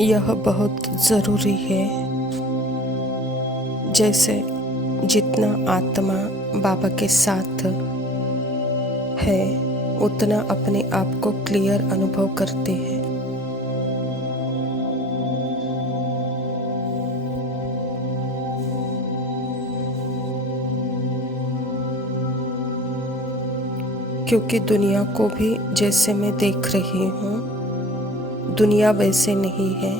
यह बहुत ज़रूरी है। जैसे जितना आत्मा बाबा के साथ है उतना अपने आप को क्लियर अनुभव करते हैं। क्योंकि दुनिया को भी जैसे मैं देख रही हूँ, दुनिया वैसे नहीं है,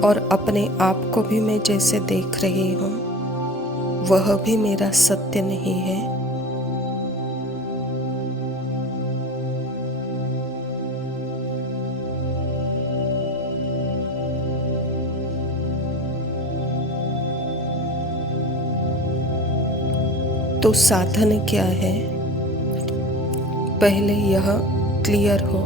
और अपने आप को भी मैं जैसे देख रही हूँ वह भी मेरा सत्य नहीं है। तो साधन क्या है? पहले यह क्लियर हो।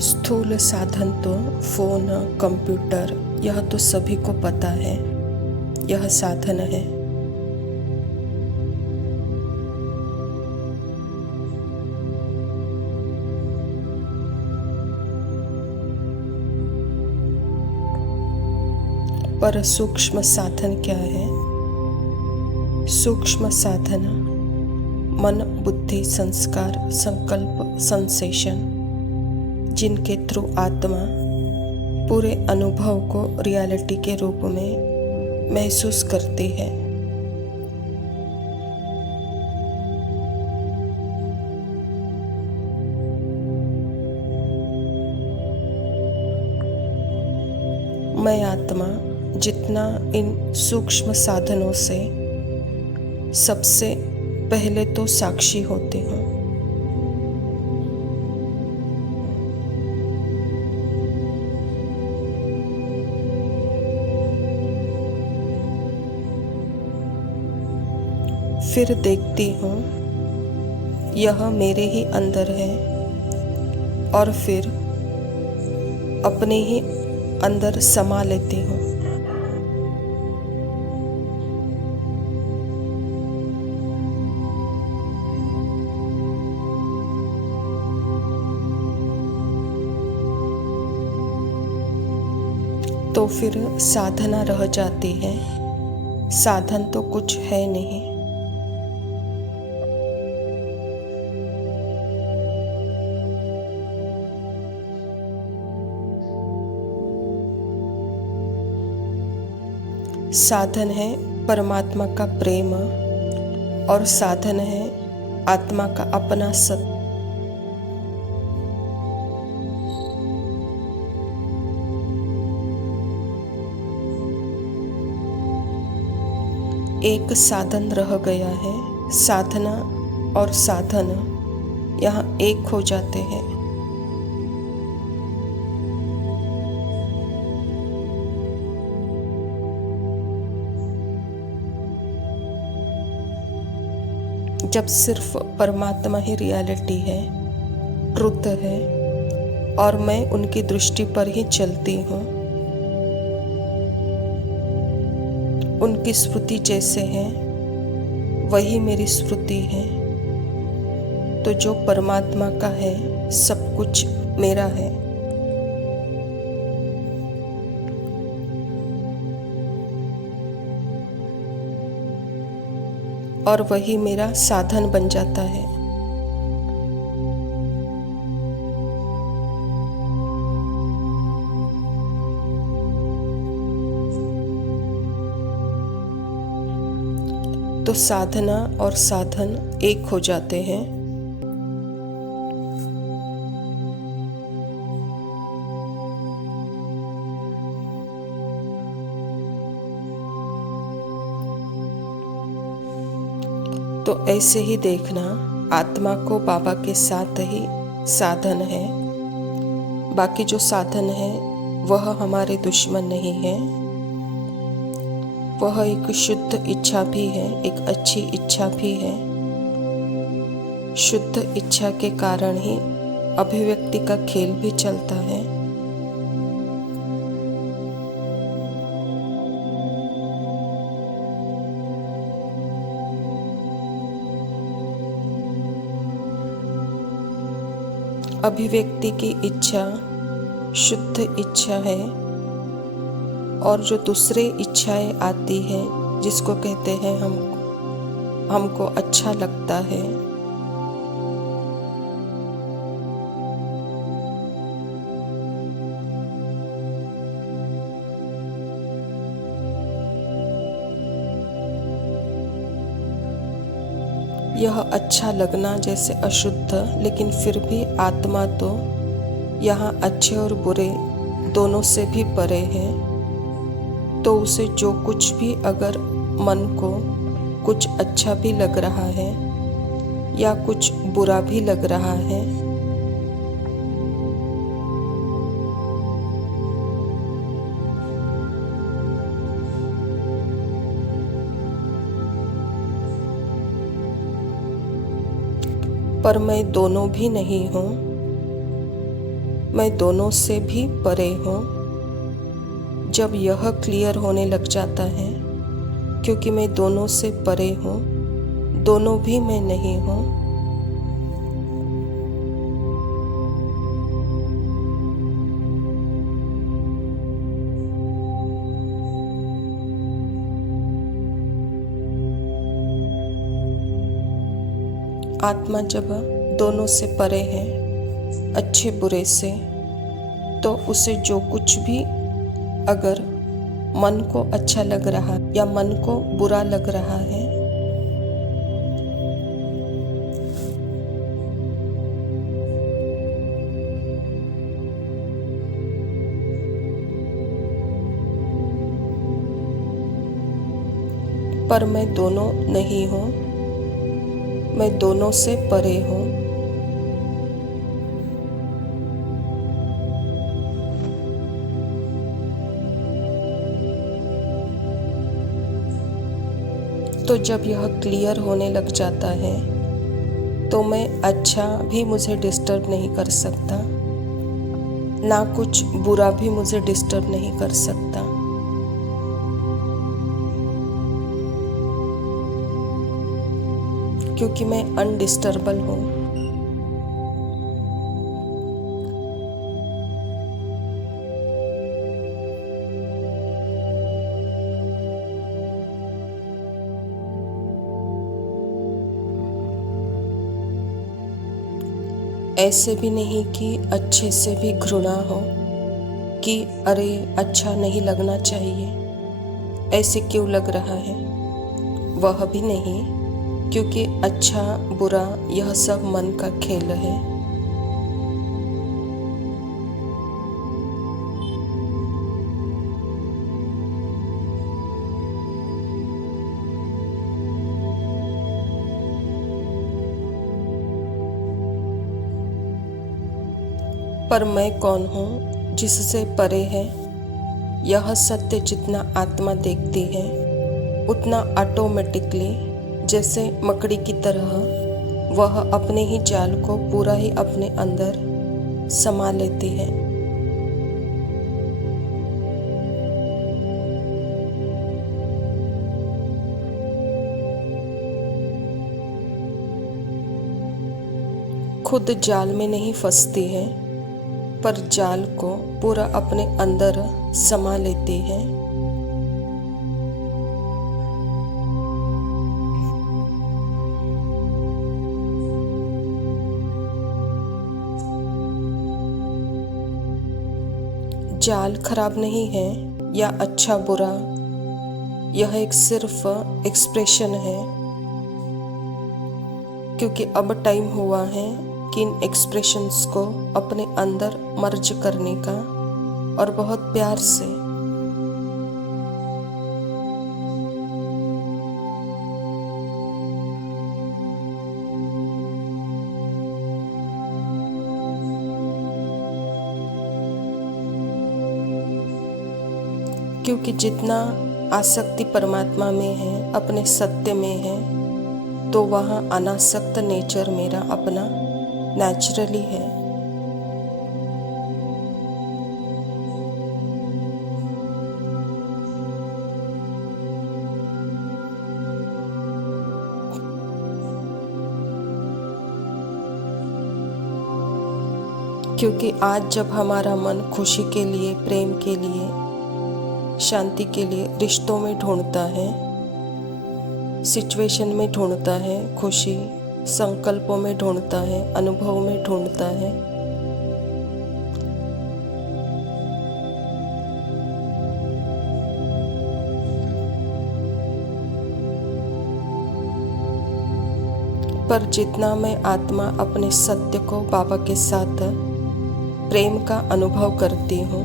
स्थूल साधन तो फोन, कंप्यूटर, यह तो सभी को पता है, यह साधन है। पर सूक्ष्म साधन क्या है? सूक्ष्म साधन मन, बुद्धि, संस्कार, संकल्प, सेंसेशन, जिनके थ्रू आत्मा पूरे अनुभव को रियलिटी के रूप में महसूस करती है। मैं आत्मा जितना इन सूक्ष्म साधनों से सबसे पहले तो साक्षी होती हूँ। फिर देखती हूँ यह मेरे ही अंदर है, और फिर अपने ही अंदर समा लेती हूँ। तो फिर साधना रह जाती है। साधन तो कुछ है नहीं। साधन है परमात्मा का प्रेम, और साधन है आत्मा का अपना सत्य। एक साधन रह गया है। साधना और साधन यहाँ एक हो जाते हैं। जब सिर्फ परमात्मा ही रियलिटी है, ट्रुथ है, और मैं उनकी दृष्टि पर ही चलती हूँ, उनकी स्मृति जैसे है वही मेरी स्मृति है, तो जो परमात्मा का है सब कुछ मेरा है। और वही मेरा साधन बन जाता है। तो साधना और साधन एक हो जाते हैं। तो ऐसे ही देखना, आत्मा को बाबा के साथ ही साधन है। बाकी जो साधन है वह हमारे दुश्मन नहीं है, वह एक शुद्ध इच्छा भी है, एक अच्छी इच्छा भी है। शुद्ध इच्छा के कारण ही अभिव्यक्ति का खेल भी चलता है। अभिव्यक्ति की इच्छा शुद्ध इच्छा है और जो दूसरे इच्छाएं आती है जिसको कहते हैं हमको अच्छा लगता है, यह अच्छा लगना जैसे अशुद्ध, लेकिन फिर भी आत्मा तो यहाँ अच्छे और बुरे दोनों से भी परे है। तो उसे जो कुछ भी अगर मन को कुछ अच्छा भी लग रहा है या कुछ बुरा भी लग रहा है, पर मैं दोनों भी नहीं हूँ, मैं दोनों से भी परे हूँ। जब यह क्लियर होने लग जाता है, क्योंकि मैं दोनों से परे हूँ, दोनों भी मैं नहीं हूँ, आत्मा जब दोनों से परे है, अच्छे बुरे से, तो उसे जो कुछ भी अगर मन को अच्छा लग रहा या मन को बुरा लग रहा है, पर मैं दोनों नहीं हूँ, मैं दोनों से परे हूँ। तो जब यह क्लियर होने लग जाता है, तो मैं अच्छा भी मुझे डिस्टर्ब नहीं कर सकता, ना कुछ बुरा भी मुझे डिस्टर्ब नहीं कर सकता। क्योंकि मैं अनडिस्टर्बल हूँ। ऐसे भी नहीं कि अच्छे से भी घृणा हो कि अरे अच्छा नहीं लगना चाहिए, ऐसे क्यों लग रहा है, वह भी नहीं, क्योंकि अच्छा बुरा यह सब मन का खेल है। पर मैं कौन हूँ जिससे परे है? यह सत्य जितना आत्मा देखती है उतना ऑटोमेटिकली, जैसे मकड़ी की तरह, वह अपने ही जाल को पूरा ही अपने अंदर समा लेती है। खुद जाल में नहीं फंसती है, पर जाल को पूरा अपने अंदर समा लेती है। जाल खराब नहीं है या अच्छा बुरा, यह एक सिर्फ एक्सप्रेशन है, क्योंकि अब टाइम हुआ है कि इन एक्सप्रेशंस को अपने अंदर मर्ज करने का, और बहुत प्यार से। क्योंकि जितना आसक्ति परमात्मा में है, अपने सत्य में है, तो वहाँ अनासक्त नेचर मेरा अपना नेचुरली है। क्योंकि आज जब हमारा मन खुशी के लिए, प्रेम के लिए, शांति के लिए रिश्तों में ढूंढता है, सिचुएशन में ढूंढता है खुशी, संकल्पों में ढूंढता है, अनुभव में ढूंढता है, पर जितना मैं आत्मा अपने सत्य को बाबा के साथ प्रेम का अनुभव करती हूँ,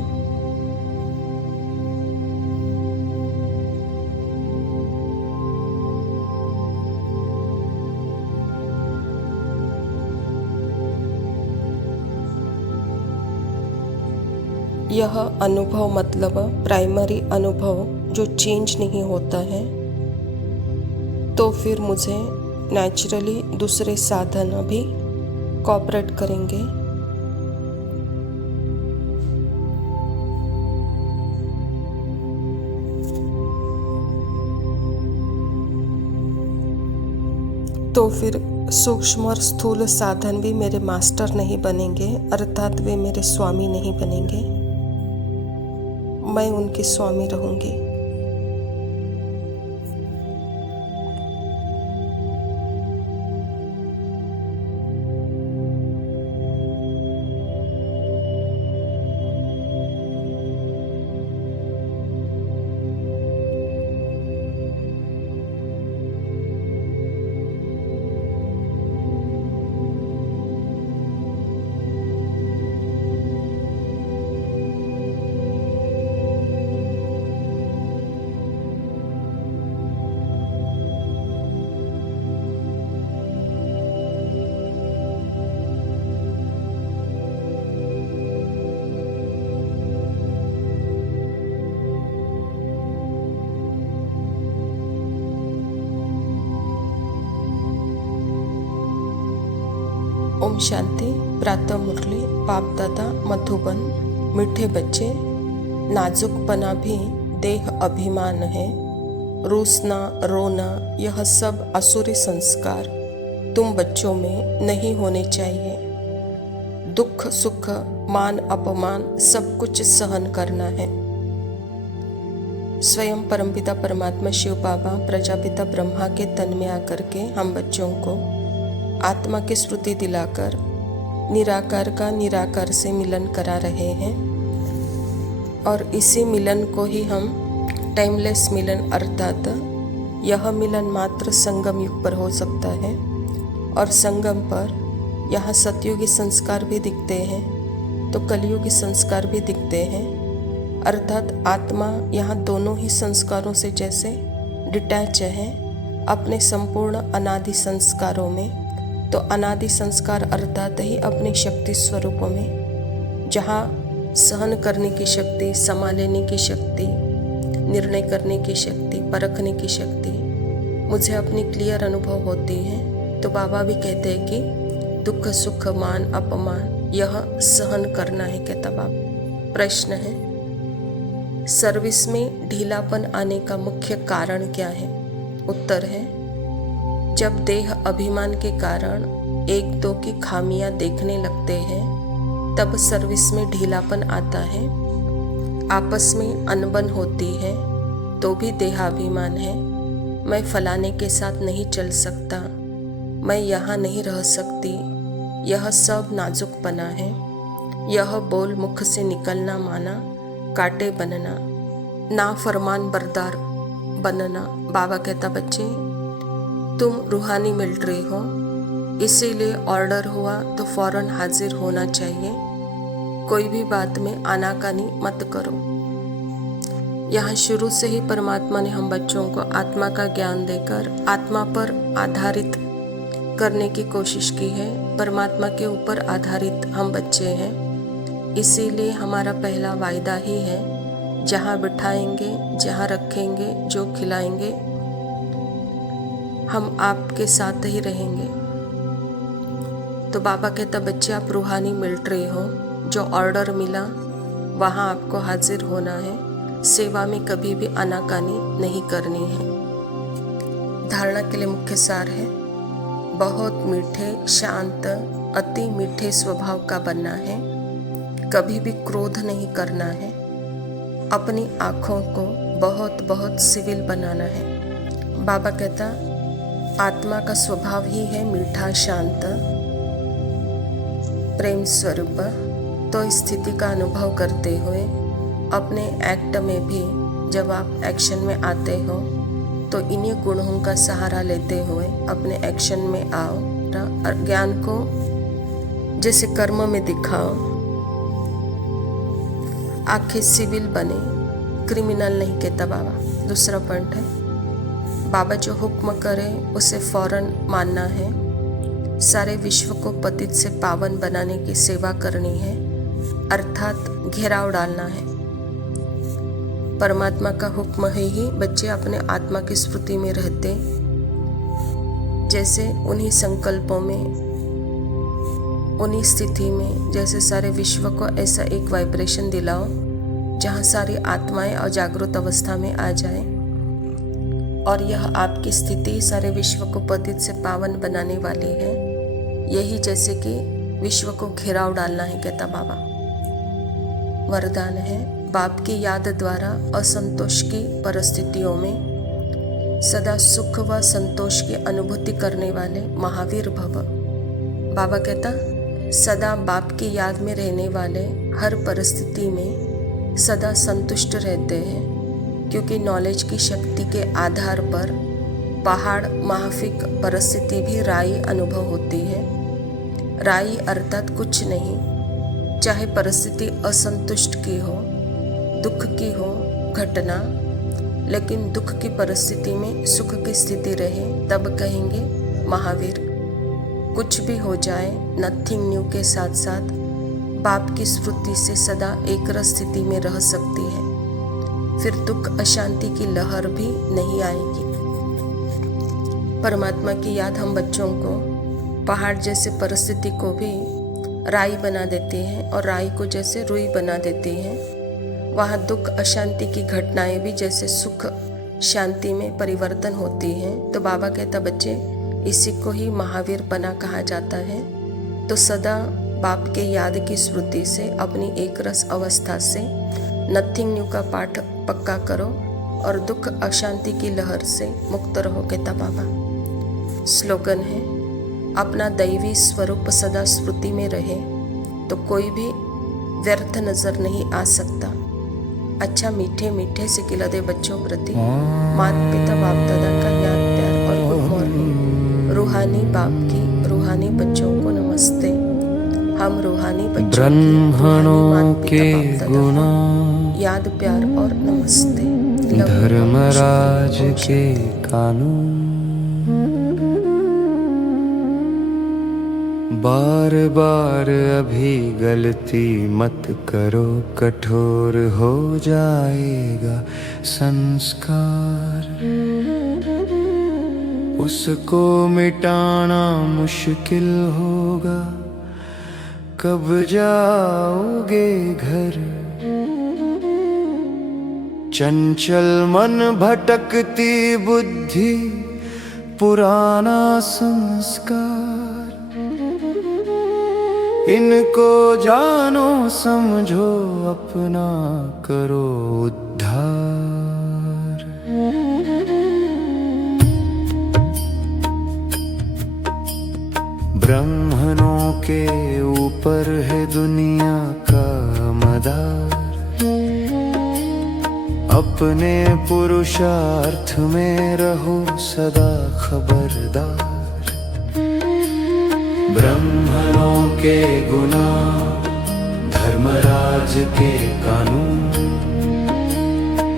यह अनुभव मतलब प्राइमरी अनुभव जो चेंज नहीं होता है, तो फिर मुझे नेचुरली दूसरे साधन भी कोऑपरेट करेंगे। तो फिर सूक्ष्म और स्थूल साधन भी मेरे मास्टर नहीं बनेंगे, अर्थात वे मेरे स्वामी नहीं बनेंगे, मैं उनकी स्वामी रहूंगी। ओम शांति। प्रातः मुरली। बाप दादा मधुबन। मीठे बच्चे, नाजुकपना भी देह अभिमान है। रूसना, रोना, यह सब असुरी संस्कार तुम बच्चों में नहीं होने चाहिए। दुख सुख, मान अपमान सब कुछ सहन करना है। स्वयं परमपिता परमात्मा शिव बाबा प्रजापिता ब्रह्मा के तन में आकर के हम बच्चों को आत्मा की स्मृति दिलाकर निराकार का निराकार से मिलन करा रहे हैं, और इसी मिलन को ही हम टाइमलेस मिलन, अर्थात यह मिलन मात्र संगम युग पर हो सकता है, और संगम पर यहाँ सतयुगी संस्कार भी दिखते हैं तो कलयुगी संस्कार भी दिखते हैं, अर्थात आत्मा यहाँ दोनों ही संस्कारों से जैसे डिटैच है अपने संपूर्ण अनादि संस्कारों में। तो अनादि संस्कार अर्थात ही अपने शक्ति स्वरूपों में, जहाँ सहन करने की शक्ति, संभालने की शक्ति, निर्णय करने की शक्ति, परखने की शक्ति मुझे अपनी क्लियर अनुभव होती है। तो बाबा भी कहते हैं कि दुख सुख मान अपमान यह सहन करना है। कहता बाबा, प्रश्न है सर्विस में ढीलापन आने का मुख्य कारण क्या है? उत्तर है, जब देह अभिमान के कारण एक दो की खामियां देखने लगते हैं तब सर्विस में ढीलापन आता है। आपस में अनबन होती है तो भी देहाभिमान है। मैं फलाने के साथ नहीं चल सकता, मैं यहाँ नहीं रह सकती, यह सब नाजुकपना है। यह बोल मुख से निकलना माना कांटे बनना, नाफरमान बरदार बनना। बाबा कहता, बच्चे तुम रूहानी मिलिट्री हो, इसीलिए ऑर्डर हुआ तो फौरन हाजिर होना चाहिए। कोई भी बात में आनाकानी मत करो। यहाँ शुरू से ही परमात्मा ने हम बच्चों को आत्मा का ज्ञान देकर आत्मा पर आधारित करने की कोशिश की है। परमात्मा के ऊपर आधारित हम बच्चे हैं, इसीलिए हमारा पहला वायदा ही है, जहाँ बिठाएंगे, जहाँ रखेंगे, जो खिलाएंगे, हम आपके साथ ही रहेंगे। तो बाबा कहता बच्चे आप रूहानी मिलिट्री हो, जो ऑर्डर मिला वहाँ आपको हाजिर होना है, सेवा में कभी भी आनाकानी नहीं करनी है। धारणा के लिए मुख्य सार है, बहुत मीठे, शांत, अति मीठे स्वभाव का बनना है, कभी भी क्रोध नहीं करना है, अपनी आँखों को बहुत बहुत सिविल बनाना है। बाबा कहता आत्मा का स्वभाव ही है मीठा, शांत, प्रेम स्वरूप। तो इस स्थिति का अनुभव करते हुए अपने एक्ट में भी जब आप एक्शन में आते हो तो इन्हीं गुणों का सहारा लेते हुए अपने एक्शन में आओ और ज्ञान को जैसे कर्म में दिखाओ। आंखें सिविल बने, क्रिमिनल नहीं कहता बाबा। दूसरा पॉइंट है, बाबा जो हुक्म करे उसे फौरन मानना है। सारे विश्व को पतित से पावन बनाने की सेवा करनी है, अर्थात घेराव डालना है। परमात्मा का हुक्म है ही बच्चे अपने आत्मा की स्मृति में रहते, जैसे उन्हीं संकल्पों में, उन्हीं स्थिति में, जैसे सारे विश्व को ऐसा एक वाइब्रेशन दिलाओ जहाँ सारी आत्माएं अजागृत अवस्था में आ जाए, और यह आपकी स्थिति सारे विश्व को पतित से पावन बनाने वाली है। यही जैसे कि विश्व को घेराव डालना है कहता बाबा। वरदान है, बाप की याद द्वारा असंतोष की परिस्थितियों में सदा सुख व संतोष की अनुभूति करने वाले महावीर भव। बाबा कहता सदा बाप की याद में रहने वाले हर परिस्थिति में सदा संतुष्ट रहते हैं, क्योंकि नॉलेज की शक्ति के आधार पर पहाड़ माफिक परिस्थिति भी राई अनुभव होती है। राई अर्थात कुछ नहीं, चाहे परिस्थिति असंतुष्ट की हो, दुख की हो घटना, लेकिन दुख की परिस्थिति में सुख की स्थिति रहे तब कहेंगे महावीर। कुछ भी हो जाए, नथिंग न्यू के साथ साथ बाप की स्मृति से सदा एक रस स्थिति में रह सकती है, फिर दुख अशांति की लहर भी नहीं आएगी। परमात्मा की याद हम बच्चों को पहाड़ जैसे परिस्थिति को भी राई बना देती है और राई को जैसे रुई बना देती है। वहाँ दुख अशांति की घटनाएं भी जैसे सुख शांति में परिवर्तन होती हैं। तो बाबा कहता बच्चे इसी को ही महावीर बना कहा जाता है। तो सदा बाप के याद की स्मृति से अपनी एक रस अवस्था से नथिंग न्यू का पाठ पक्का करो और दुख अशांति की लहर से मुक्त रहो कहता बाबा। स्लोगन है, अपना दैवी स्वरूप सदा स्मृति में रहे तो कोई भी व्यर्थ नजर नहीं आ सकता। अच्छा मीठे मीठे से खिला दे बच्चों प्रति माता पिता बाप दादा का याद प्यार और गुड मॉर्निंग। रूहानी बाप की रूहानी बच्चों को नमस्ते। हम रूहानी बच्चों की गुना याद प्यार और नमस्ते। धर्मराज के कानून बार बार अभी गलती मत करो, कठोर हो जाएगा संस्कार। उसको मिटाना मुश्किल होगा, कब जाओगे घर। चंचल मन भटकती बुद्धि पुराना संस्कार। इनको जानो समझो अपना करो उद्धार। ब्राह्मणों के ऊपर है दुनिया का मदार। अपने पुरुषार्थ में रहो सदा खबरदार। ब्राह्मणों के गुना धर्मराज के कानून।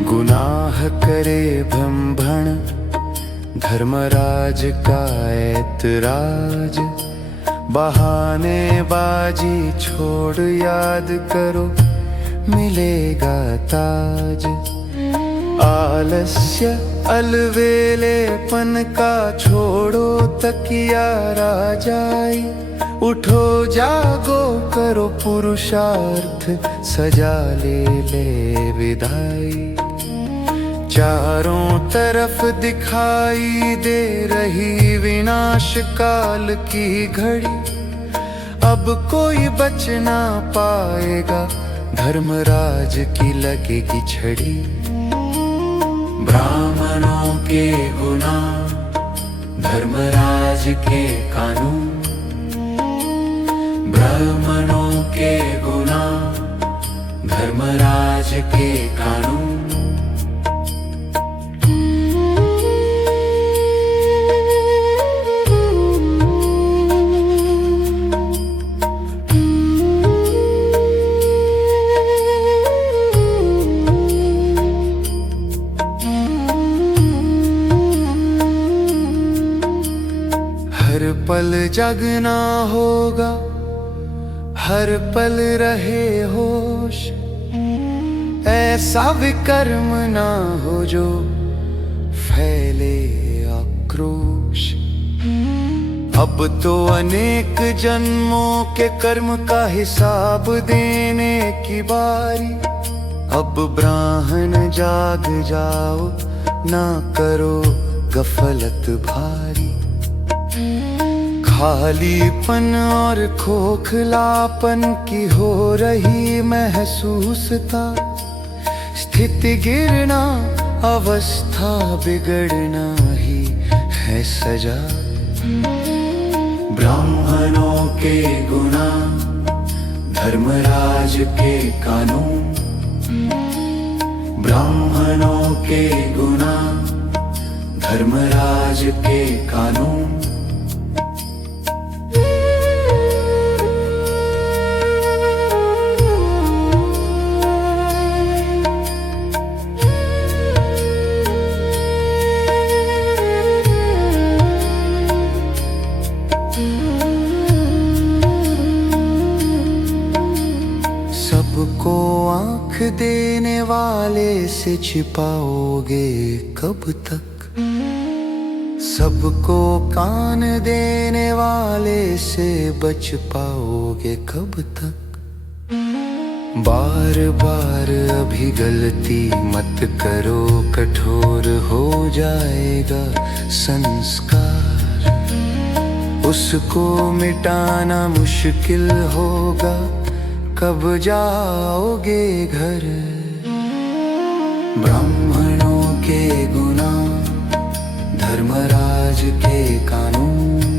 गुनाह करे ब्राह्मण धर्मराज का ऐतराज। बहाने बाजी छोड़ याद करो मिलेगा ताज। आलस्य अलवेलेपन का छोड़ो तकिया राजाई, उठो जागो करो पुरुषार्थ, सजा ले विदाई। चारों तरफ दिखाई दे रही विनाश काल की घड़ी, अब कोई बच ना पाएगा, धर्मराज की लगेगी छड़ी। ब्राह्मणों के गुना, धर्मराज के कानून, ब्राह्मणों के गुना, धर्मराज के कानून। हर पल जगना होगा, हर पल रहे होश, ऐसा विकर्म ना हो जो फैले आक्रोश। अब तो अनेक जन्मों के कर्म का हिसाब देने की बारी, अब ब्राह्मण जाग जाओ, ना करो गफलत भारी। खालीपन और खोखलापन की हो रही महसूसता, स्थिति गिरना, अवस्था बिगड़ना ही है सजा। ब्राह्मणों के गुना, धर्मराज के कानून, ब्राह्मणों के गुना, धर्मराज के कानून। सबको आँख देने वाले से छिपाओगे कब तक, सबको कान देने वाले से बच पाओगे कब तक। बार बार अभी गलती मत करो, कठोर हो जाएगा संस्कार, उसको मिटाना मुश्किल होगा, कब जाओगे घर। ब्राह्मणों के गुना, धर्मराज के कानून,